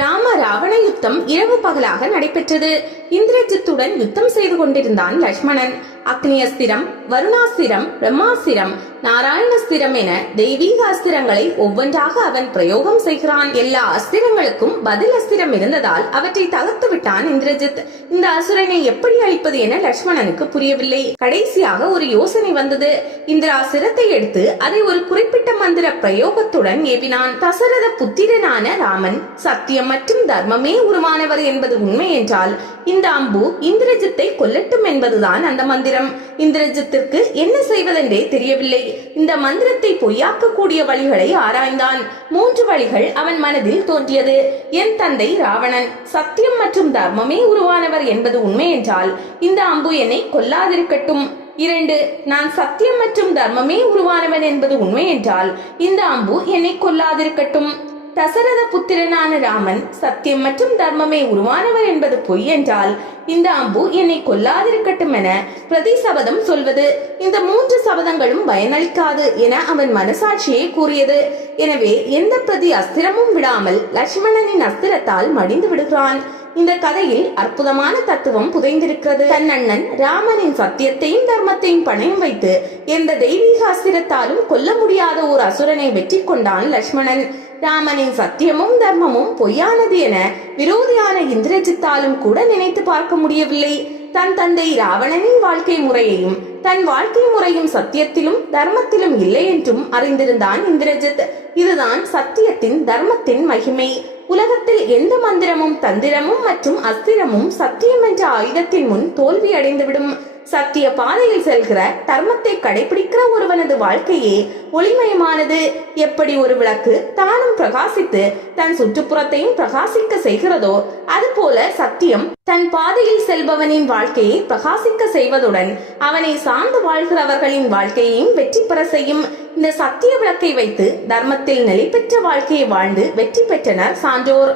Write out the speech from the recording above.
ராம ராவண யுத்தம் இரவு பகலாக நடைபெற்றது. இந்திரஜித்துடன் யுத்தம் செய்து கொண்டிருந்தான் லட்சுமணன். அக்னி அஸ்திரம், வருணாஸ்திரம், பிரம்மாஸ்திரம், நாராயணஸ்திரம் என தெய்வீக அஸ்திரங்களை ஒவ்வொன்றாக அவன் பிரயோகம் செய்கிறான். எல்லா அஸ்திரங்களுக்கும் பதில் அஸ்திரம் இருந்ததால் அவற்றை தகர்த்து விட்டான் இந்திரஜித். இந்த அசுரனை எப்படி அழிப்பது என லட்சுமணனுக்கு புரியவில்லை. கடைசியாக ஒரு யோசனை வந்தது. இந்திராசிரத்தை எடுத்து அதை ஒரு குறிப்பிட்ட மந்திர பிரயோகத்துடன் ஏவினான். தசரத புத்திரனான ராமன் சத்தியம் மற்றும் தர்மமே உருவானவர் என்பது உண்மை என்றால் இந்த அம்பு இந்திரஜித்தை கொல்லட்டும் என்பதுதான் அந்த மந்திரம். இந்திரஜித்திற்கு என்ன செய்வதென்றே தெரியவில்லை. இந்த மந்திரத்தை பொய்யாக்கக்கூடிய வழிகளை ஆராய்ந்தான். 3 வழிகள் அவன் மனதில் தோன்றியது. என் தந்தை ராவணன் சத்தியம் மற்றும் தர்மமே உருவானவர் என்பது உண்மை என்றால் இந்த அம்பு என்னை கொல்லாதிருக்கட்டும். 2, நான் சத்தியம் மற்றும் தர்மமே உருவானவன் என்பது உண்மை என்றால் இந்த அம்பு என்னை கொல்லாதிருக்கட்டும். தசரத புத்திரனான ராமன் சத்தியம் மற்றும் தர்மமே உருவானவர் என்பது பொய் என்றால் இந்த அம்பு என்னை கொல்லாதிருக்கட்டும் என பிரதி சபதம் சொல்வது. இந்த 3 சபதங்களும் பயனளிக்காது என அவன் மனசாட்சியே கூறியது. எனவே எந்த பிரதி அஸ்திரமும் விடாமல் லட்சுமணனின் அஸ்திரத்தால் மடிந்து விடுகிறான். இந்த கதையில் அற்புதமான தத்துவம் புதைந்திருக்கிறது. தன் அண்ணன் ராமனின் சத்தியத்தையும் தர்மத்தையும் பணயம் வைத்து எந்த தெய்வீக அஸ்திரத்தாலும் கொல்ல முடியாத ஒரு அசுரனை வெற்றி கொண்டான் லட்சுமணன். ராமனின் சத்தியமும் தர்மமும் பொய்யானது என விரோதியான இந்திரஜித்தாலும் கூட நினைத்து பார்க்க முடியவில்லை. தன் தந்தை ராவணனின் வாழ்க்கை முறையையும் தன் வாழ்க்கை முறையும் சத்தியத்திலும் தர்மத்திலும் இல்லை என்றும் அறிந்திருந்தான் இந்திரஜித். இதுதான் சத்தியத்தின் தர்மத்தின் மகிமை. உலகத்தில் எந்த மந்திரமும் தந்திரமும் மற்றும் அஸ்திரமும் சத்தியம் என்ற ஆயுதத்தின் முன் தோல்வி அடைந்துவிடும். சத்திய பாதையில் செல்கிற தர்மத்தை கடைபிடிக்கிற ஒருவனது வாழ்க்கையே ஒளிமயமானது. எப்படி ஒரு விளக்கு தானும் பிரகாசித்து தன் சுற்றுப்புறத்தையும் பிரகாசிக்க செய்கிறதோ அதுபோல சத்தியம் தன் பாதையில் செல்பவனின் வாழ்க்கையை பிரகாசிக்க செய்வதுடன் அவனை சார்ந்து வாழ்கிறவர்களின் வாழ்க்கையையும் வெற்றி பெற செய்யும். இந்த சத்திய விளக்கை வைத்து தர்மத்தில் நிலை பெற்ற வாழ்க்கையை வாழ்ந்து வெற்றி பெற்றனர் சான்றோர்.